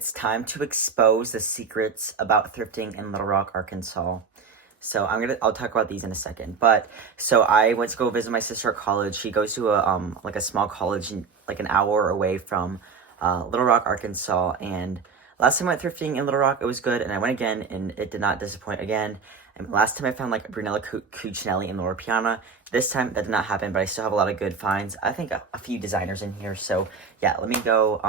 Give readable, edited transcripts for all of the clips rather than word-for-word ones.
it's time to expose the secrets about thrifting in Little Rock, Arkansas. So I'll talk about these in a second. But so I went to go visit my sister at college. She goes to a small college like an hour away from Little Rock, Arkansas. And last time I went thrifting in Little Rock, it was good, and I went again, and it did not disappoint again. And last time I found like Brunella Cucinelli in Lower Piana. This time that did not happen, but I still have a lot of good finds. I think a few designers in here. So yeah, let me go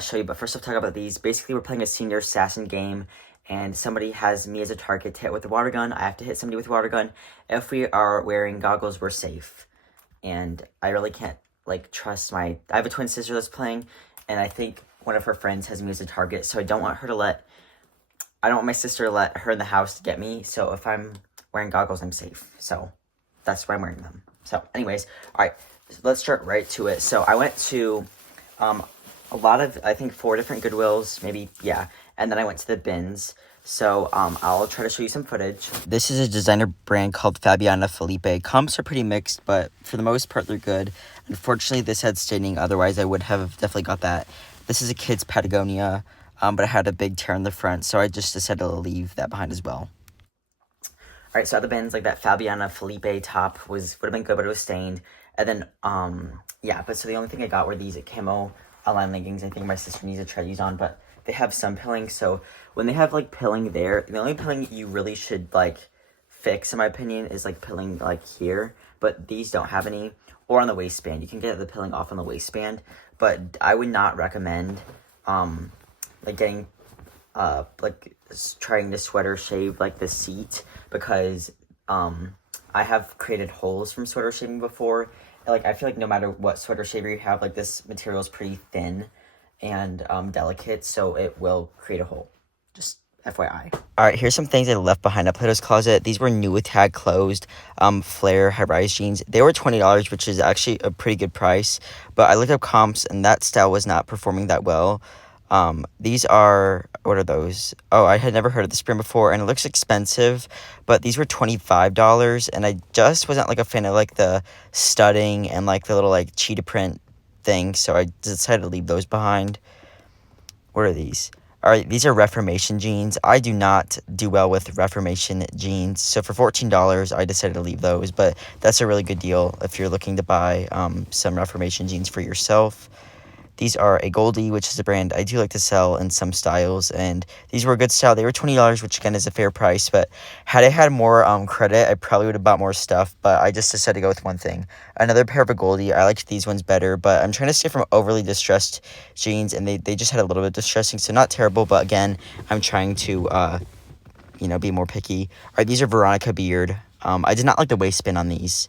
show you. But first, I'll talk about these. Basically, we're playing a senior assassin game, and somebody has me as a target to hit with a water gun. I have to hit somebody with a water gun. If we are wearing goggles, we're safe. And I really can't like trust I have a twin sister that's playing, and I think one of her friends has me as a target. So I don't want my sister to let her in the house to get me. So if I'm wearing goggles, I'm safe. So that's why I'm wearing them. So anyways, all right, let's start right to it. So I went to a lot of, I think 4 different Goodwills, maybe, yeah. And then I went to the bins. So I'll try to show you some footage. This is a designer brand called Fabiana Felipe. Comps are pretty mixed, but for the most part, they're good. Unfortunately, this had staining. Otherwise, I would have definitely got that. This is a kid's Patagonia, but it had a big tear in the front, so I just decided to leave that behind as well. All right, so at the bins, like that Fabiana Felipe top would have been good, but it was stained. And then, yeah, but so the only thing I got were these camo outline leggings. I think my sister needs to try these on, but they have some pilling. So when they have like pilling there, the only pilling you really should like fix, in my opinion, is like pilling like here. But these don't have any, or on the waistband. You can get the pilling off on the waistband, but I would not recommend like getting like trying to sweater shave like the seat, because I have created holes from sweater shaving before. Like, I feel like no matter what sweater shaver you have, like, this material is pretty thin and delicate, so it will create a hole. Just FYI. All right, here's some things I left behind at Plato's Closet. These were new with tag closed, flare high-rise jeans. They were $20, which is actually a pretty good price, but I looked up comps, and that style was not performing that well. These are, what are those? Oh, I had never heard of this brand before, and it looks expensive, but these were $25, and I just wasn't like a fan of like the studding and like the little like cheetah print thing, so I decided to leave those behind. What are these? All right, these are Reformation jeans. I do not do well with Reformation jeans, so for $14, I decided to leave those, but that's a really good deal if you're looking to buy some Reformation jeans for yourself. These are a Goldie, which is a brand I do like to sell in some styles, and these were a good style. They were $20, which again is a fair price, but had I had more credit, I probably would have bought more stuff, but I just decided to go with one thing. Another pair of a Goldie. I liked these ones better, but I'm trying to stay from overly distressed jeans, and they just had a little bit distressing, so not terrible, but again, I'm trying to, be more picky. All right, these are Veronica Beard. I did not like the waistband on these.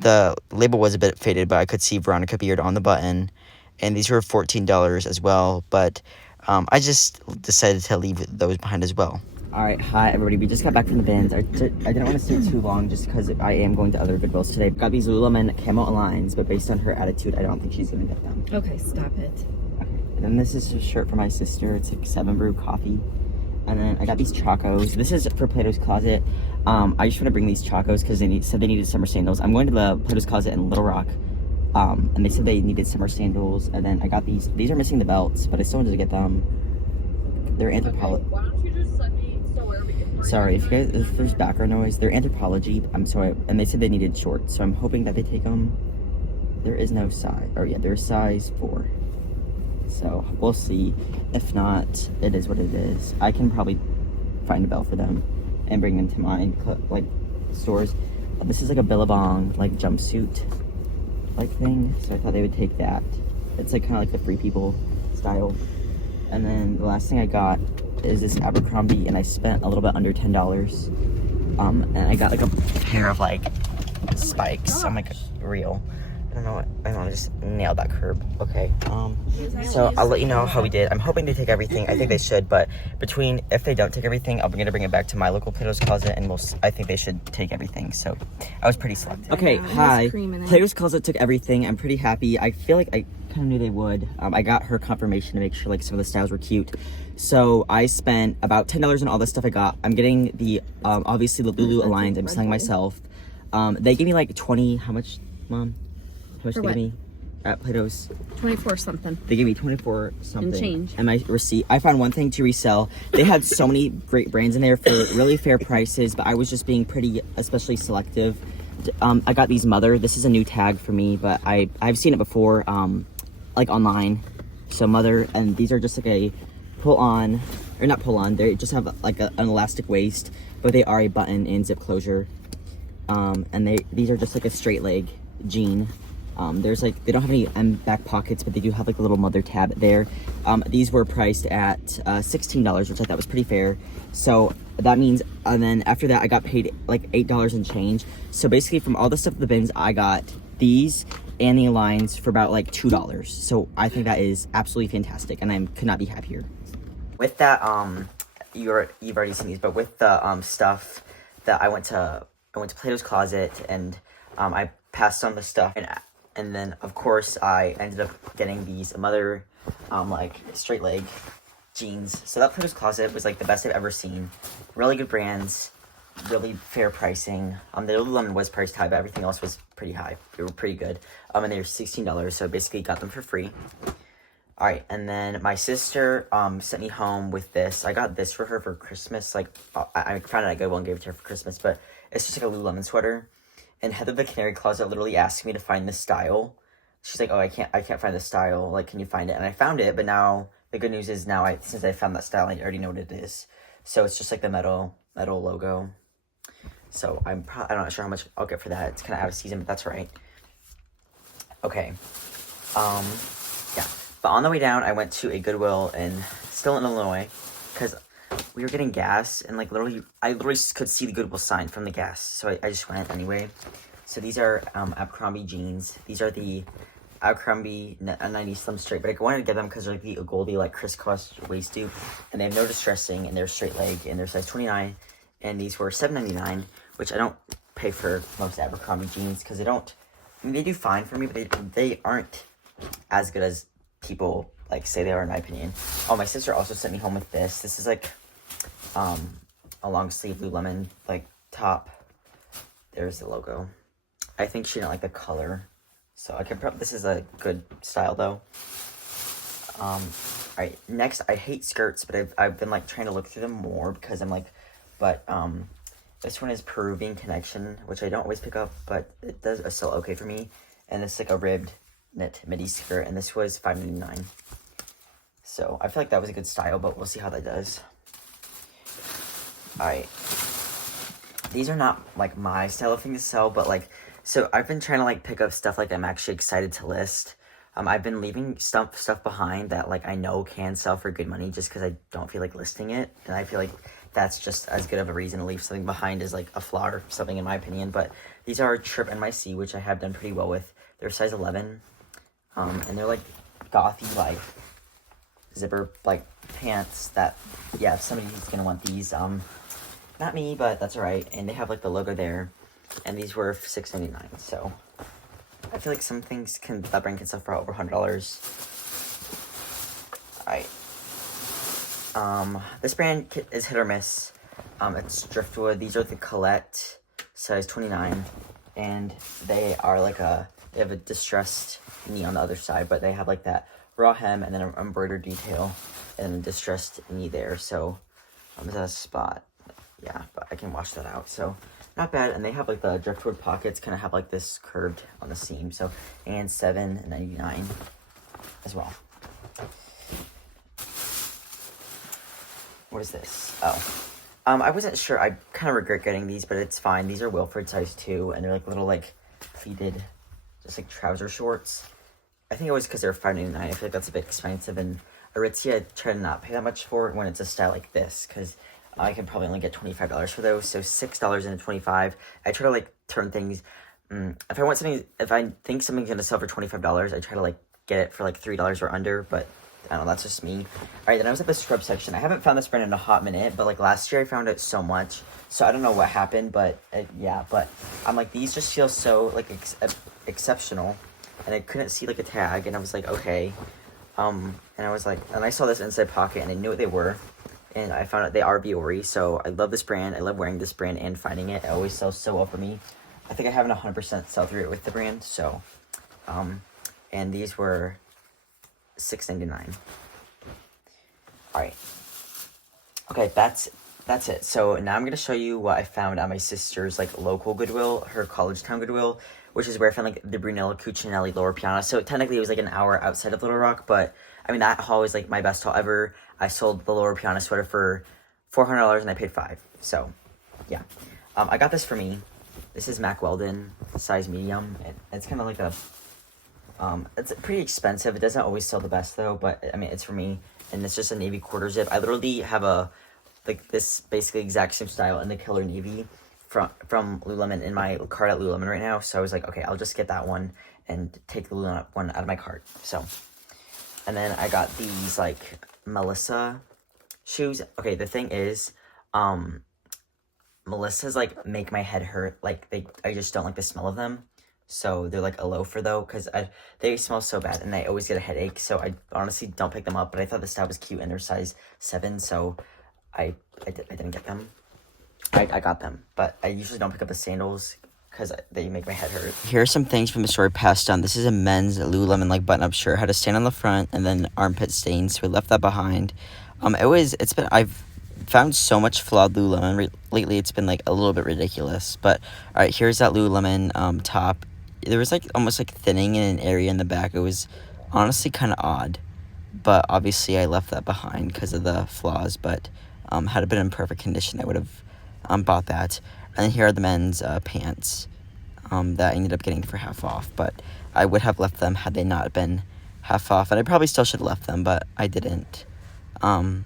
The label was a bit faded, but I could see Veronica Beard on the button. And these were $14 as well, but I just decided to leave those behind as well. All right, hi everybody. We just got back from the bins. I didn't want to stay too long just because I am going to other Goodwills today. Got these Lululemon camo lines, but based on her attitude, I don't think she's going to get them. Okay, stop it. Okay, and then this is a shirt for my sister. It's like 7 Brew Coffee. And then I got these Chacos. This is for Plato's Closet. I just want to bring these Chacos because they said they needed summer sandals. I'm going to the Plato's Closet in Little Rock. And they said they needed summer sandals. And then I got these. These are missing the belts, but I still wanted to get them. They're Anthropology. Okay, why don't you just send me somewhere we can find Sorry, if there's background noise. They're Anthropology. I'm sorry. And they said they needed shorts. So I'm hoping that they take them. There is no size. Or yeah, there's size 4. So we'll see. If not, it is what it is. I can probably find a belt for them and bring them to my like stores. This is like a Billabong like jumpsuit like thing, so I thought they would take that. It's like kind of like the Free People style. And then the last thing I got is this Abercrombie, and I spent a little bit under $10. And I got like a pair of like spikes. I'm like real. I don't know what, my mom just nailed that curb. Okay, so I'll let you know how we did. I'm hoping they take everything. I think they should, but if they don't take everything, I'm gonna bring it back to my local Plato's Closet, and I think they should take everything. So I was pretty selective. Okay, hi. Plato's Closet took everything. I'm pretty happy. I feel like I kind of knew they would. I got her confirmation to make sure like some of the styles were cute. So I spent about $10 on all the stuff I got. I'm getting the, obviously the Lulu Aligned. I'm selling myself. They gave me like 20, how much, Mom? How much did they give me? at Plato's? 24 something. They gave me 24 something. And change. And my receipt. I found one thing to resell. They had so many great brands in there for really fair prices, but I was just being pretty, especially selective. I got these Mother. This is a new tag for me, but I've seen it before, like online. So Mother, and these are just like a pull on, or not pull on. They just have like an elastic waist, but they are a button and zip closure. And these are just like a straight leg jean. There's like, they don't have any back pockets, but they do have like a little Mother tab there. These were priced at $16, which I thought was pretty fair. So that means, and then after that I got paid like $8 and change. So basically from all the stuff in the bins, I got these and the lines for about like $2. So I think that is absolutely fantastic, and I could not be happier. With that, you've already seen these, but with the stuff that I went to Plato's Closet, and I passed on the stuff, and then of course I ended up getting these Mother like straight leg jeans. So that Plato's Closet was like the best I've ever seen. Really good brands, really fair pricing. The Lululemon was priced high, but everything else was pretty high. They were pretty good. And they were $16, so basically got them for free. All right, and then my sister sent me home with this. I got this for her for Christmas. Like I found it at Goodwill and gave it to her for Christmas, but it's just like a Lululemon sweater. And Heather the Canary Closet literally asked me to find this style. She's like, "Oh, I can't find this style. Like, can you find it?" And I found it, but now the good news is now since I found that style, I already know what it is. So it's just like the metal logo. So I'm not sure how much I'll get for that. It's kind of out of season, but that's all right. Okay. Yeah. But on the way down, I went to a Goodwill still in Illinois, because we were getting gas, and like I literally could see the Goodwill sign from the gas, so I just went anyway. So these are Abercrombie jeans. These are the Abercrombie 90 Slim Straight, but I wanted to get them because they're like the Goldie like crisscross waist dupe, and they have no distressing, and they're straight leg, and they're size 29, and these were $7.99, which I don't pay for most Abercrombie jeans because they do fine for me, but they aren't as good as people like say they are, in my opinion. Oh, my sister also sent me home with this. This is like a long sleeve Lululemon like top. There's the logo. I think she didn't like the color, so I can probably, this is a good style though. All right, next, I hate skirts, but I've been like trying to look through them more because I'm like, but this one is Peruvian Connection, which I don't always pick up, but it does still okay for me. And it's like a ribbed knit midi skirt, and this was $5.99. So I feel like that was a good style, but we'll see how that does. Alright. These are not like my style of thing to sell, but like, so I've been trying to like pick up stuff like I'm actually excited to list. I've been leaving stuff behind that like I know can sell for good money just because I don't feel like listing it, and I feel like that's just as good of a reason to leave something behind as like a flaw or something, in my opinion. But these are Trip NYC, which I have done pretty well with. They're size 11, and they're like gothy like zipper like pants that, yeah, if somebody's gonna want these, not me, but that's all right. And they have like the logo there, and these were $6.99. So I feel like some things that brand can sell for over $100. Alright. This brand is hit or miss. It's Driftwood. These are the Colette, size 29, and they are like they have a distressed knee on the other side, but they have like that raw hem and then an embroidered detail and a distressed knee there. So there's a spot, yeah, but I can wash that out. So not bad. And they have like the Driftwood pockets kind of have like this curved on the seam. So, and $7.99 as well. What is this? Oh, I wasn't sure. I kind of regret getting these, but it's fine. These are Wilford size 2, and they're like little like pleated, just like trouser shorts. I think it was because they're $5.99. I feel like that's a bit expensive, and Aritzia I try to not pay that much for it when it's a style like this, because I can probably only get $25 for those. So $6.25. I try to like turn things. If I think something's gonna sell for $25, I try to like get it for like $3 or under, but I don't know, that's just me. All right, then I was at the scrub section. I haven't found this brand in a hot minute, but like last year I found it so much. So I don't know what happened, but yeah, but I'm like, these just feel so like exceptional. And I couldn't see like a tag, and I was like, okay. And I was like, and I saw this inside pocket, and I knew what they were. And I found out they are Biore, so I love this brand. I love wearing this brand and finding it. It always sells so well for me. I think I have an 100% sell-through with the brand, so. and these were $6.99. All right. Okay, that's it. So now I'm going to show you what I found at my sister's, like, local Goodwill, her college town Goodwill, which is where I found, like, the Brunello Cucinelli Lower Piana. So technically it was, like, an hour outside of Little Rock, but, I mean, that haul was, like, my best haul ever. I sold the Lower Piana sweater for $400 and I paid $5. So, yeah. I got this for me. This is Mack Weldon, size medium. It's kind of like a, it's pretty expensive. It doesn't always sell the best, though, but, I mean, it's for me. And it's just a navy quarter zip. I literally have like this basically exact same style in the color navy from Lululemon in my cart at Lululemon right now. So I was like, okay, I'll just get that one and take the Lululemon one out of my cart. So, and then I got these, like, Melissa shoes. Okay, the thing is, Melissa's, like, make my head hurt. Like, I just don't like the smell of them. So they're, like, a loafer, though, because they smell so bad, and I always get a headache. So I honestly don't pick them up, but I thought the style was cute, and they're size 7, so I didn't get them. I got them, but I usually don't pick up the sandals because they make my head hurt. Here are some things from the store I passed on. This is a men's Lululemon, like, button-up shirt. It had a stain on the front and then armpit stains, so we left that behind. I've found so much flawed Lululemon lately. It's been, like, a little bit ridiculous. But all right, here's that Lululemon top. There was, like, almost, like, thinning in an area in the back. It was honestly kind of odd, but obviously I left that behind because of the flaws. But had it been in perfect condition, I would have bought that. And then here are the men's pants that I ended up getting for half off, but I would have left them had they not been half off, and I probably still should have left them, but I didn't. And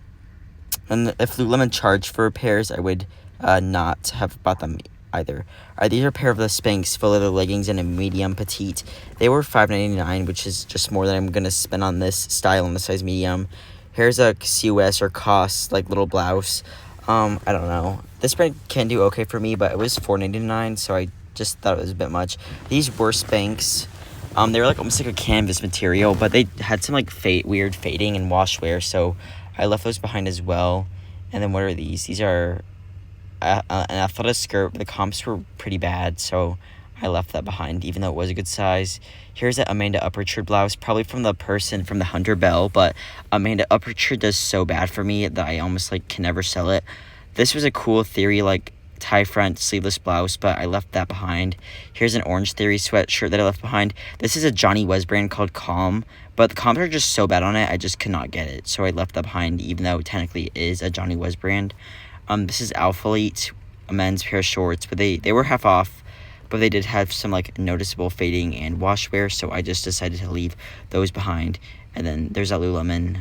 if Lululemon charged for repairs, I would not have bought them either. These are a pair of the Spanx full leather leggings in a medium petite. They were $5.99, which is just more than I'm going to spend on this style in the size medium. Here's a COS or COS, like, little blouse. I don't know. This brand can do okay for me, but it was $4.99, so I just thought it was a bit much. These were Spanx. They were, like, almost like a canvas material, but they had some, like, weird fading and wash wear, so I left those behind as well. And then what are these? These are an athletic skirt. The comps were pretty bad, so I left that behind, even though it was a good size. Here's that Amanda Upperchurch blouse, probably from the person from the Hunter Bell, but Amanda Upperchurch does so bad for me that I almost, like, can never sell it. This was a cool Theory, like, tie front sleeveless blouse, but I left that behind. Here's an Orange Theory sweatshirt that I left behind. This is a Johnny Was brand called Calm, but the comps are just so bad on it, I just could not get it, so I left that behind, even though technically it is a Johnny Was brand. This is Alphalete, a men's pair of shorts, but they were half off, but they did have some, like, noticeable fading and wash wear, so I just decided to leave those behind. And then there's that Lululemon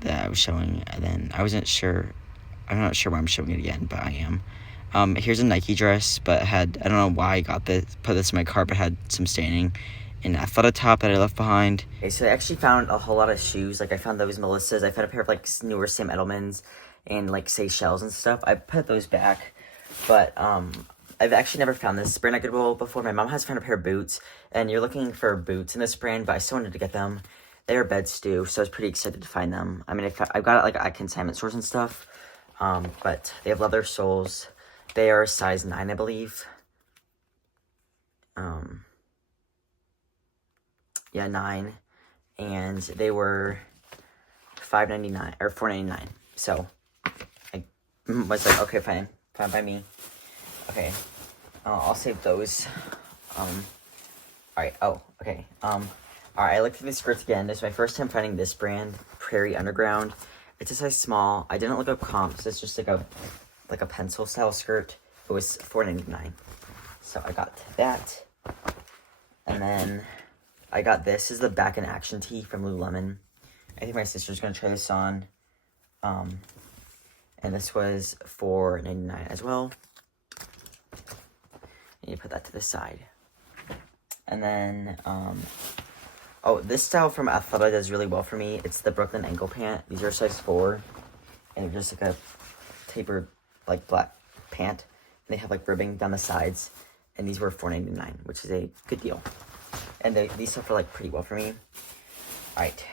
that I was showing, and then I'm not sure why I'm showing it again, but I am. Here's a Nike dress, but I don't know why I put this in my cart, but had some staining. And I thought a top that I left behind. Okay, so I actually found a whole lot of shoes. Like, I found those Melissas. I found a pair of, like, newer Sam Edelmans and, like, Seychelles and stuff. I put those back, but I've actually never found this brand at Goodwill before. My mom has found a pair of boots, and you're looking for boots in this brand, but I still wanted to get them. They were bed stew, so I was pretty excited to find them. I mean, I've got it, like, at consignment stores and stuff, but they have leather soles. They are size 9, I believe. Yeah, 9, and they were $5.99 or $4.99. So I was like, okay, fine by me. Okay, I'll save those. All right. Oh, okay. All right. I looked at the skirts again. This is my first time finding this brand, Prairie Underground. It's a size small. I didn't look up comps. It's just like a pencil style skirt. It was $4.99. So I got that, and then I got this. This is the Back in Action tee from Lululemon. I think my sister's gonna try this on. And this was $4.99 as well. You put that to the side. And then, this style from Athleta does really well for me. It's the Brooklyn ankle pant. These are size 4. And they're just like a tapered, like, black pant. And they have, like, ribbing down the sides. And these were $4.99, which is a good deal. And these stuff are, like, pretty well for me. Alright.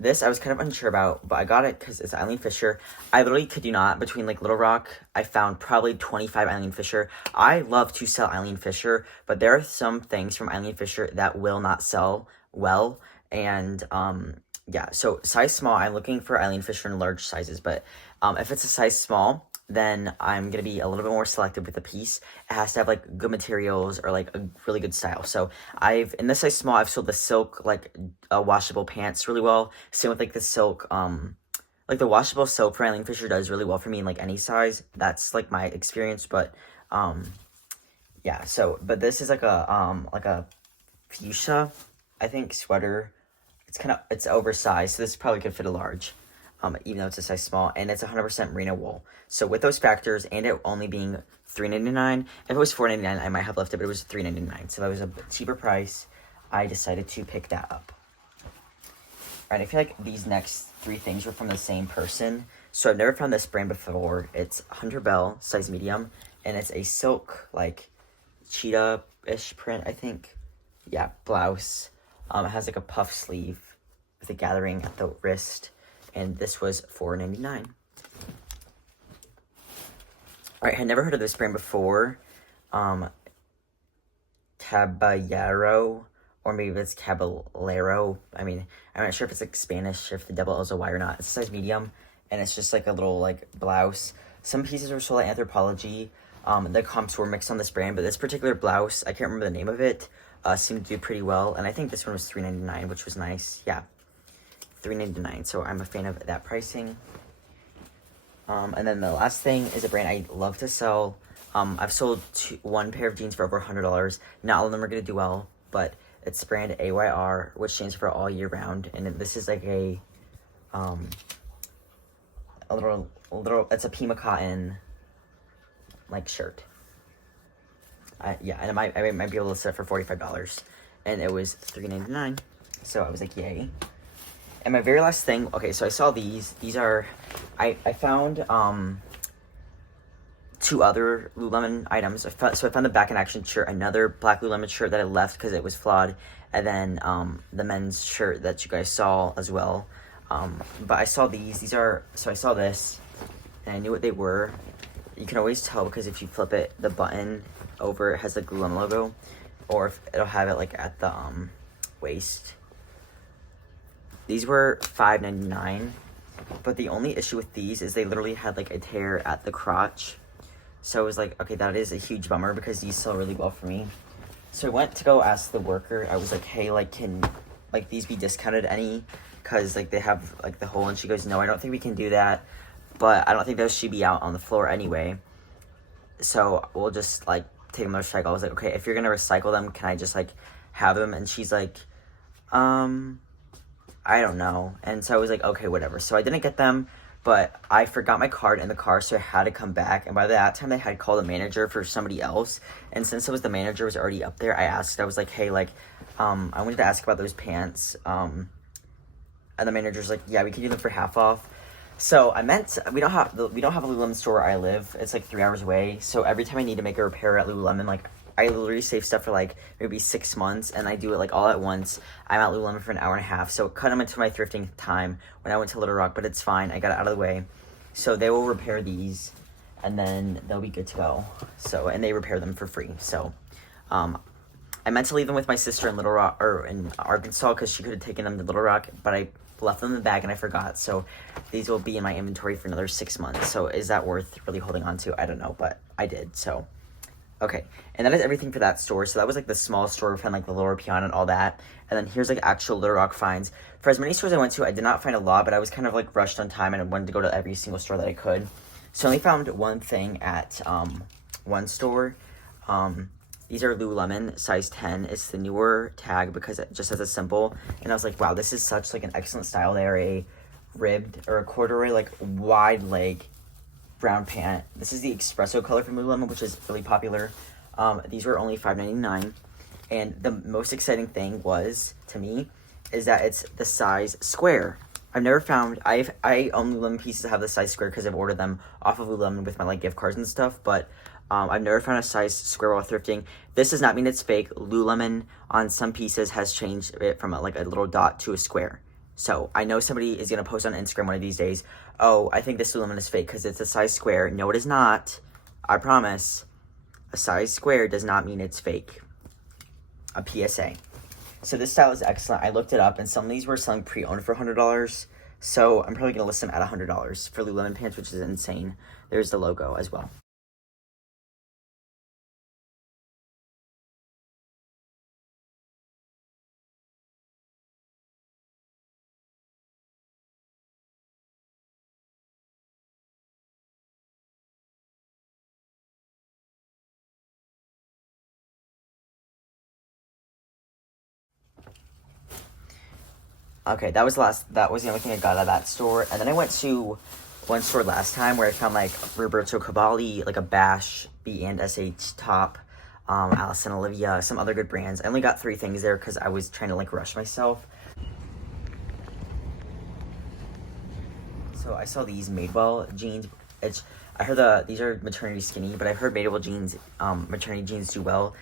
this I was kind of unsure about, but I got it because it's Eileen Fisher. I literally could you not, between like Little Rock, I found probably 25 Eileen Fisher. I love to sell Eileen Fisher, but there are some things from Eileen Fisher that will not sell well. And yeah, so size small, I'm looking for Eileen Fisher in large sizes, but if it's a size small, then I'm going to be a little bit more selective with the piece. It has to have, like, good materials or, like, a really good style. So, in this size small, I've sold the silk, like, washable pants really well. Same with, like, the silk, like, the washable silk for Eileen Fisher does really well for me in, like, any size. That's, like, my experience, but, yeah, so, but this is, like a fuchsia, I think, sweater. It's oversized, so this probably could fit a large. Even though it's a size small, and it's 100% merino wool. So with those factors, and it only being $3.99, if it was $4.99, I might have left it, but it was $3.99. So that was a cheaper price. I decided to pick that up. Alright, I feel like these next three things were from the same person. So I've never found this brand before. It's Hunter Bell, size medium, and it's a silk, like, cheetah-ish print, I think. Yeah, blouse. It has, like, a puff sleeve with a gathering at the wrist. And this was $4.99. Alright, I had never heard of this brand before. Caballero, or maybe it's Caballero. I mean, I'm not sure if it's like Spanish, if the double L is a Y or not. It's a size medium, and it's just like a little like blouse. Some pieces were sold at Anthropology. The comps were mixed on this brand, but this particular blouse, I can't remember the name of it, seemed to do pretty well. And I think this one was $3.99, which was nice. Yeah. $3.99, so I'm a fan of that pricing. And then the last thing is a brand I love to sell. I've sold one pair of jeans for over $100. Not all of them are going to do well, but it's brand AYR, which stands for all year round. And this is like a little, it's a Pima cotton, like, shirt. Yeah, and I might be able to sell it for $45. And it was $3.99, so I was like, yay. And my very last thing, okay, so I saw these. These are, I found two other Lululemon items. So I found the Back in Action shirt, another black Lululemon shirt that I left because it was flawed, and then the men's shirt that you guys saw as well. But I saw these. So I saw this, and I knew what they were. You can always tell because if you flip it, the button over, it has the Lululemon logo, or if it'll have it like at the waist. These were $5.99, but the only issue with these is they literally had like a tear at the crotch. So I was like, okay, that is a huge bummer because these sell really well for me. So I went to go ask the worker. I was like, hey, like, can like these be discounted any? Because like they have like the hole, and she goes, no, I don't think we can do that. But I don't think those should be out on the floor anyway. So we'll just like take them to recycle. I was like, okay, if you're gonna recycle them, can I just like have them? And she's like, I don't know. And so I was like, okay, whatever. So I didn't get them, but I forgot my card in the car, so I had to come back. And by that time, I had called a manager for somebody else. And since it was the manager was already up there, I was like, hey, like, I wanted to ask about those pants. And the manager's like, yeah, we can do them for half off. So we don't have a Lululemon store where I live. It's like 3 hours away. So every time I need to make a repair at Lululemon, like, I literally save stuff for like maybe 6 months, and I do it like all at once. I'm at Lululemon for an hour and a half, so cut them into my thrifting time when I went to Little Rock, but it's fine. I got it out of the way. So they will repair these, and then they'll be good to go. So, and they repair them for free. So, I meant to leave them with my sister in Little Rock, or in Arkansas, because she could have taken them to Little Rock, but I left them in the bag and I forgot. So these will be in my inventory for another 6 months. So is that worth really holding on to? I don't know, but I did. So okay, and that is everything for that store. So that was like the small store, found like the Lower Peon and all that. And then here's like actual Little Rock finds. For as many stores I went to, I did not find a lot, but I was kind of like rushed on time and I wanted to go to every single store that I could. So I only found one thing at one store. These are Lululemon, size 10. It's the newer tag because it just has a symbol. And I was like, wow, this is such like an excellent style. They are a ribbed or a corduroy, like wide leg brown pant. This is the espresso color from Lululemon, which is really popular. These were only $5.99. And the most exciting thing was, to me, is that it's the size square. I've never found, I own Lululemon pieces that have the size square because I've ordered them off of Lululemon with my like gift cards and stuff, but I've never found a size square while thrifting. This does not mean it's fake. Lululemon on some pieces has changed it from like a little dot to a square. So I know somebody is going to post on Instagram one of these days, oh, I think this Lululemon is fake because it's a size square. No, it is not. I promise. A size square does not mean it's fake. A PSA. So this style is excellent. I looked it up, and some of these were selling pre-owned for $100. So I'm probably going to list them at $100 for Lululemon pants, which is insane. There's the logo as well. Okay, that was the only thing I got out of that store. And then I went to one store last time where I found like Roberto Cavalli, like a Bash, B and SH top, Alice and Olivia, some other good brands. I only got 3 things there because I was trying to like rush myself. So I saw these Madewell jeans. I heard these are maternity skinny, but I've heard Madewell jeans, maternity jeans do well.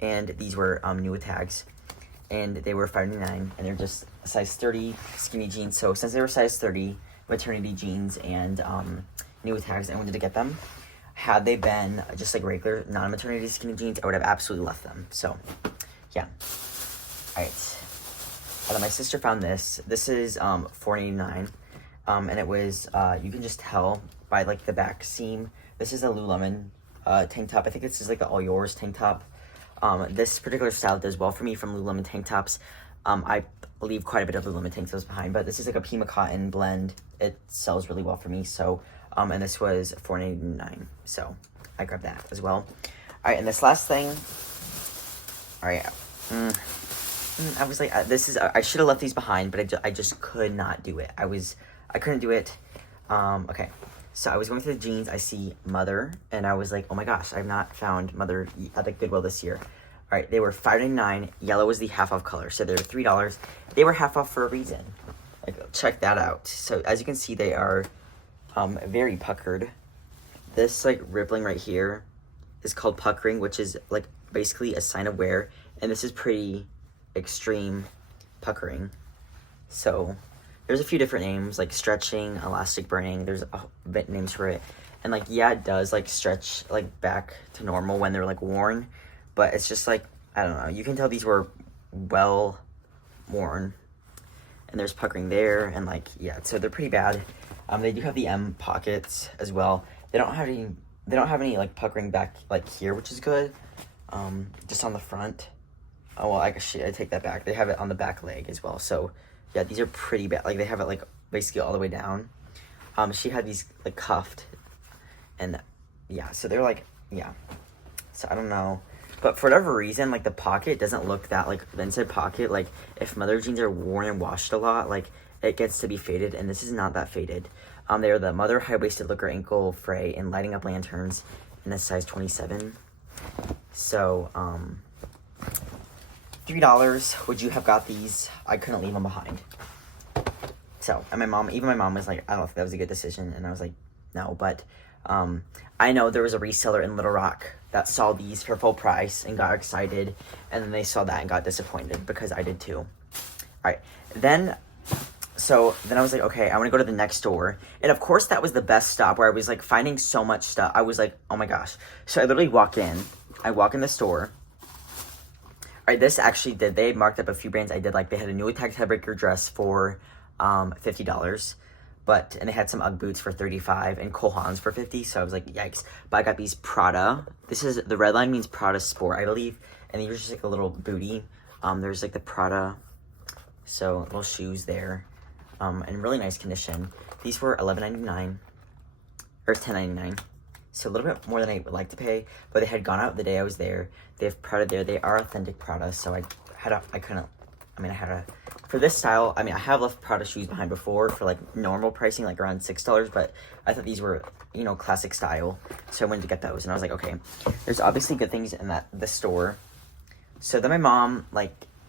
And these were new with tags. And they were $5.99, and they're just size 30 skinny jeans. So since they were size 30 maternity jeans and new with tags, I wanted to get them. Had they been just like regular non-maternity skinny jeans, I would have absolutely left them. So yeah. All right. And then my sister found this. This is $4.89, and it was you can just tell by like the back seam. This is a Lululemon tank top. I think this is like the All Yours tank top. This particular style does well for me from Lululemon tank tops. I leave quite a bit of Lululemon tank tops behind, but this is like a Pima cotton blend. It sells really well for me. So, and this was $4.89. So I grabbed that as well. All right, and this last thing. All right. I was like, I should have left these behind, but I just could not do it. I couldn't do it. Okay. So I was going through the jeans, I see Mother, and I was like, oh my gosh, I've not found Mother at the Goodwill this year. All right, they were $5.99. Yellow was the half off color, so they're $3. They were half off for a reason. Like, check that out. So as you can see, they are very puckered. This like rippling right here is called puckering, which is like basically a sign of wear, and this is pretty extreme puckering. So there's a few different names, like stretching, elastic burning. There's a bit names for it. And like, yeah, it does like stretch like back to normal when they're like worn. But it's just like, I don't know. You can tell these were well worn. And there's puckering there. And like, yeah, so they're pretty bad. They do have the M pockets as well. They don't have any like puckering back like here, which is good. Just on the front. Oh, well, I take that back. They have it on the back leg as well. So yeah, these are pretty bad. Like, they have it, like, basically all the way down. She had these, like, cuffed. And, yeah, so they're, like, yeah. So, I don't know. But for whatever reason, like, the pocket doesn't look that, like, the inside pocket. Like, if Mother jeans are worn and washed a lot, like, it gets to be faded. And this is not that faded. They are the Mother high-waisted looker ankle fray and lighting up lanterns in a size 27. So, $3. Would you have got these? I couldn't leave them behind. So, and my mom was like, I don't think that was a good decision. And I was like, no. But I know there was a reseller in Little Rock that saw these for full price and got excited. And then they saw that and got disappointed because I did too. All right. Then I was like, okay, I want to go to the next store. And of course, that was the best stop where I was like finding so much stuff. I was like, oh my gosh. So I literally walk in the store. All right, this actually they marked up a few brands I did like. They had a new attack tiebreaker dress for $50, and they had some UGG boots for $35 and Cole Haans for $50. So I was like, yikes! But I got these Prada. This is the red line means Prada Sport, I believe, and these were just like a little booty. There's like the Prada, so little shoes there, in really nice condition. These were $11.99 or $10.99. So a little bit more than I would like to pay, but they had gone out the day I was there. They have Prada there. They are authentic Prada, so for this style, I have left Prada shoes behind before for like normal pricing, like around $6, but I thought these were, classic style. So I wanted to get those, and I was like, okay, there's obviously good things in the store. So then my mom,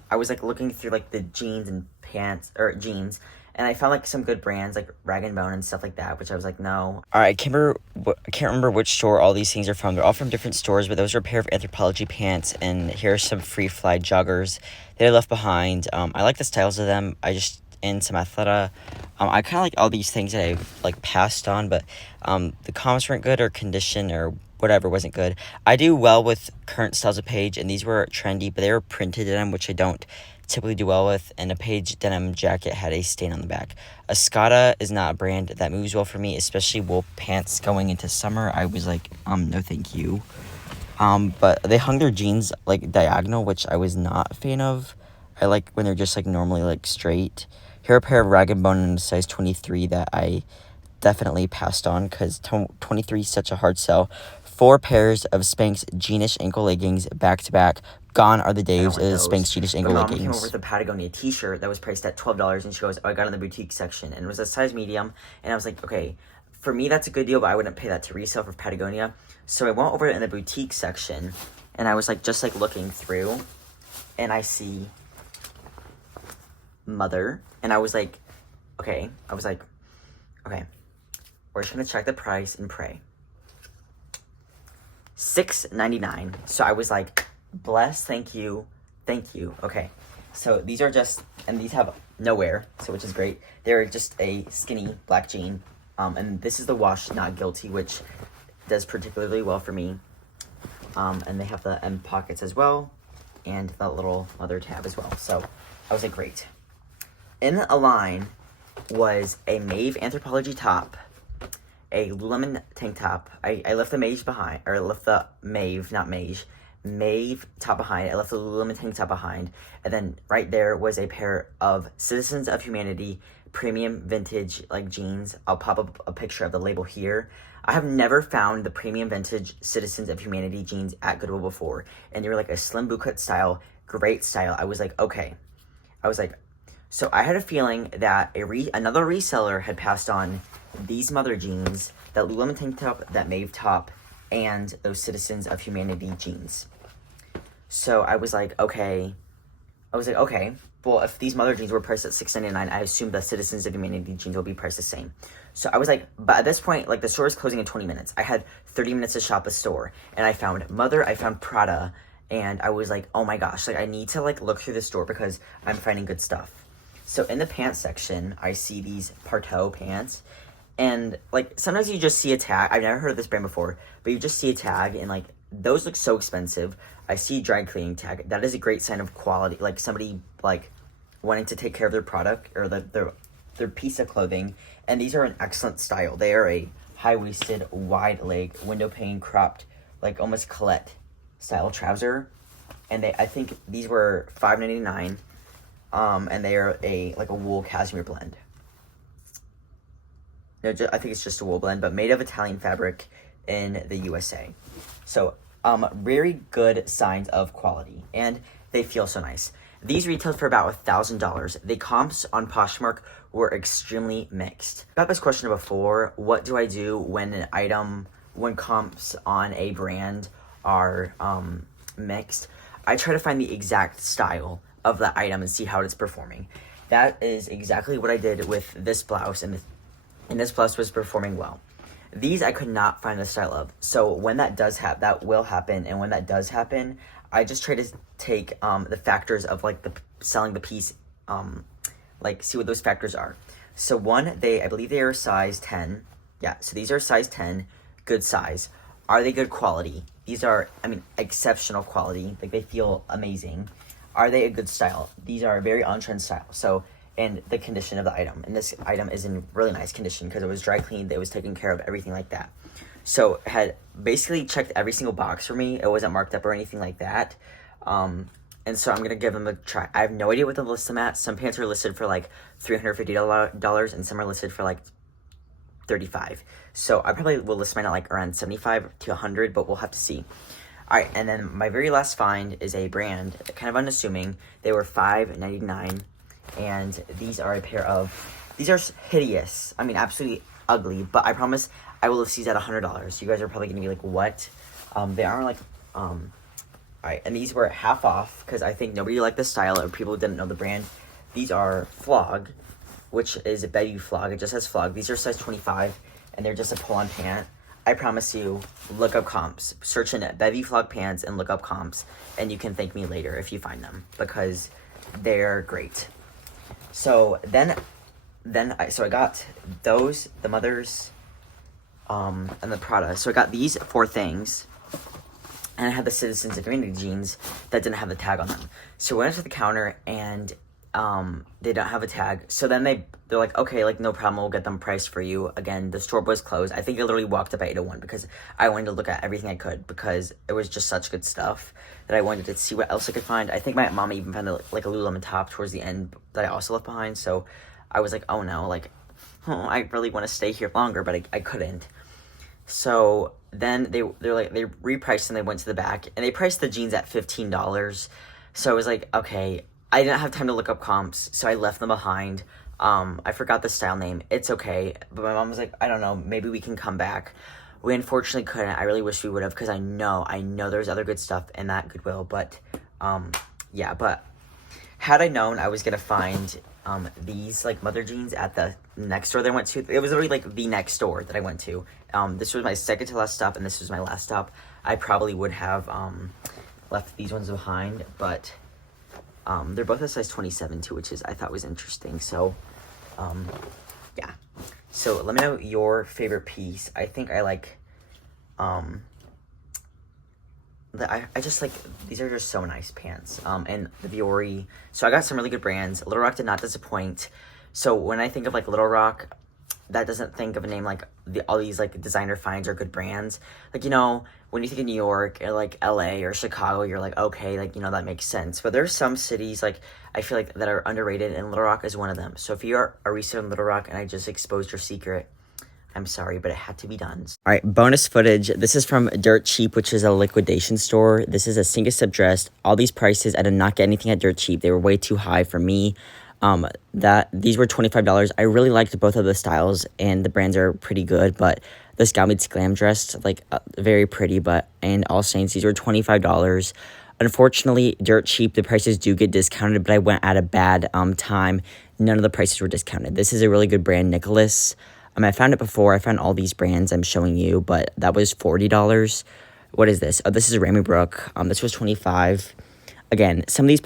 I was looking through the jeans and pants, or jeans, and I found some good brands like Rag & Bone and stuff like that, which I was like, no. All right, I can't remember which store all these things are from. They're all from different stores, but those are a pair of Anthropologie pants, and here are some Free Fly joggers that I left behind. I like the styles of them. I and some Athleta. I kind of like all these things that I've like passed on, but the comments weren't good, or condition, or whatever wasn't good. I do well with current styles of Page, and these were trendy, but they were printed denim, which I don't typically do well with, and a Page denim jacket had a stain on the back. Escada is not a brand that moves well for me, especially wool pants going into summer. I was like, no thank you. But they hung their jeans like diagonal, which I was not a fan of. I like when they're just like normally like straight. Here are a pair of Rag & Bone in a size 23 that I definitely passed on because 23 is such a hard sell. 4 pairs of Spanx jeanish ankle leggings back to back. Gone are the days of Spanx jeanish ankle My leggings. mom came over with a Patagonia t-shirt that was priced at $12, and she goes, "Oh, I got it in the boutique section," and it was a size medium, and I was like, okay, for me that's a good deal, but I wouldn't pay that to resell for Patagonia. So I went over it in the boutique section, and I was like just like looking through, and I see Mother, and I was like, okay, we're just gonna check the price and pray. $6.99. So I was like, bless, thank you. Okay, so these are just, and these have no wear, so which is great. They're just a skinny black jean, and this is the wash not guilty, which does particularly well for me. And they have the M pockets as well, and that little Mother tab as well. So I was like, great. In a line was a Maeve Anthropologie top, a Lululemon tank top. I left the Maeve behind, or I left the Maeve, not Maeve, Maeve top behind. I left the Lululemon tank top behind. And then right there was a pair of Citizens of Humanity premium vintage like jeans. I'll pop up a picture of the label here. I have never found the premium vintage Citizens of Humanity jeans at Goodwill before. And they were like a slim bootcut style, great style. I was like, okay. So I had a feeling that another reseller had passed on these Mother jeans, that Lululemon tank top, that Maeve top, and those Citizens of Humanity jeans. So I was like, okay. Well, if these Mother jeans were priced at $6.99, I assumed the Citizens of Humanity jeans will be priced the same. So I was like, but at this point, like the store is closing in 20 minutes. I had 30 minutes to shop the store, and I found Mother, I found Prada, and I was like, oh my gosh, like I need to like look through the store because I'm finding good stuff. So in the pants section, I see these Parteau pants, and like sometimes you just see a tag. I've never heard of this brand before, but you just see a tag, and like those look so expensive. I see dry cleaning tag. That is a great sign of quality, like somebody like wanting to take care of their product or their piece of clothing. And these are an excellent style. They are a high-waisted, wide-leg, window pane cropped, like almost Colette style trouser, and I think these were $5.99. And they are a wool cashmere blend. No, I think it's just a wool blend, but made of Italian fabric in the USA. So, very good signs of quality, and they feel so nice. These retailed for about $1,000. The comps on Poshmark were extremely mixed. Got this question before: what do I do when comps on a brand are mixed? I try to find the exact style of the item and see how it's performing. That is exactly what I did with this blouse, and this blouse was performing well. These I could not find the style of. So when that does happen, that will happen, and when that does happen, I just try to take the factors of like the selling the piece, like see what those factors are. So one, I believe they are size 10. Yeah, so these are size 10, good size. Are they good quality? These are, exceptional quality. Like they feel amazing. Are they a good style? These are a very on-trend style. So, and the condition of the item. And this item is in really nice condition because it was dry cleaned, it was taken care of, everything like that. So, had basically checked every single box for me. It wasn't marked up or anything like that. And so I'm going to give them a try. I have no idea what to list them at. Some pants are listed for like $350 and some are listed for like $35. So I probably will list mine at like around $75 to $100, but we'll have to see. All right, and then my very last find is a brand, kind of unassuming. They were $5.99, and these are these are hideous. Absolutely ugly, but I promise I will list these at $100. You guys are probably going to be like, what? They aren't like, all right, and these were half off, because I think nobody liked the style, or people didn't know the brand. These are Flog, which is a baby Flog. It just says Flog. These are size 25, and they're just a pull-on pant. I promise you, look up comps. Search in Bevy Flog pants and look up comps, and you can thank me later if you find them, because they're great. So then I got those, the mothers, and the Prada. So I got these 4 things, and I had the Citizens and Community jeans that didn't have the tag on them. So we went up to the counter, and they don't have a tag. So then they're like, okay, like no problem, we'll get them priced for you. Again, the store was closed. I think I literally walked up at 8:01 because I wanted to look at everything I could because it was just such good stuff that I wanted to see what else I could find. I think my mom even found like a Lululemon top towards the end that I also left behind. So I was like, oh no, like, I really want to stay here longer, but I couldn't. So then they repriced and they went to the back and they priced the jeans at $15. So I was like, okay, I didn't have time to look up comps, so I left them behind. I forgot the style name. It's okay. But my mom was like, I don't know, maybe we can come back. We unfortunately couldn't. I really wish we would have because I know there's other good stuff in that Goodwill. But, yeah, but had I known I was going to find these, like, mother jeans at the next store that I went to. It was literally, like, the next store that I went to. This was my second to last stop, and this was my last stop. I probably would have left these ones behind, but they're both a size 27 too, which I thought was interesting. So, yeah. So let me know your favorite piece. I think I like, I just like, these are just so nice pants. And the Viore. So I got some really good brands. Little Rock did not disappoint. So when I think of like Little Rock, that doesn't think of a name like all these like designer finds or good brands. Like, you know, when you think of New York or like LA or Chicago, you're like, okay, like, you know, that makes sense. But there's some cities like I feel like that are underrated, and Little Rock is one of them. So if you are a reseller in Little Rock and I just exposed your secret, I'm sorry, but it had to be done. All right, bonus footage. This is from Dirt Cheap, which is a liquidation store. This is a single step dress. All these prices, I did not get anything at Dirt Cheap. They were way too high for me. These were $25. I really liked both of the styles, and the brands are pretty good, but this Gal Meets Glam dress, like, very pretty, but, and All Saints, these were $25. Unfortunately, Dirt Cheap, the prices do get discounted, but I went at a bad, time. None of the prices were discounted. This is a really good brand, Nicholas. I found it before. I found all these brands I'm showing you, but that was $40. What is this? Oh, this is Ramy Brook. This was $25. Again, some of these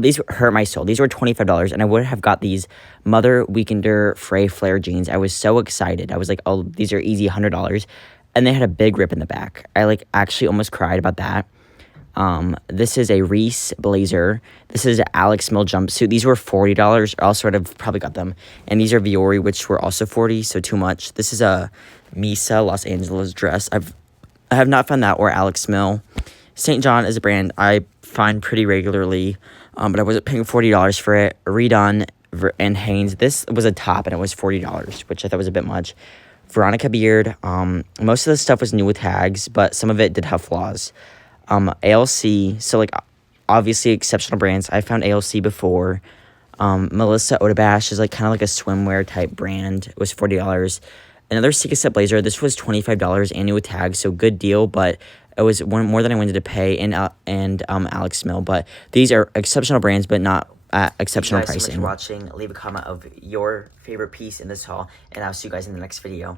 these hurt my soul. These were $25, and I would have got these Mother Weekender Frey Flare jeans. I was so excited. I was like, oh, these are easy $100, and they had a big rip in the back. I like actually almost cried about that. This is a Reese blazer. This is an Alex Mill jumpsuit. These were $40. I also would have probably got them. And these are Viore, which were also $40, so too much. This is a Misa Los Angeles dress. I have not found that, or Alex Mill. St. John is a brand I find pretty regularly, but I wasn't paying $40 for it. Redone and Hanes. This was a top, and it was $40, which I thought was a bit much. Veronica Beard. Most of the stuff was new with tags, but some of it did have flaws. ALC, so like obviously exceptional brands. I found ALC before. Melissa Odebash is like kind of like a swimwear type brand. It was $40. Another Secret Set blazer. This was $25 and new with tags, so good deal, but it was more than I wanted to pay. And Alex Mill, but these are exceptional brands, but not at exceptional pricing. Thank you guys so much for watching. Leave a comment of your favorite piece in this haul, and I'll see you guys in the next video.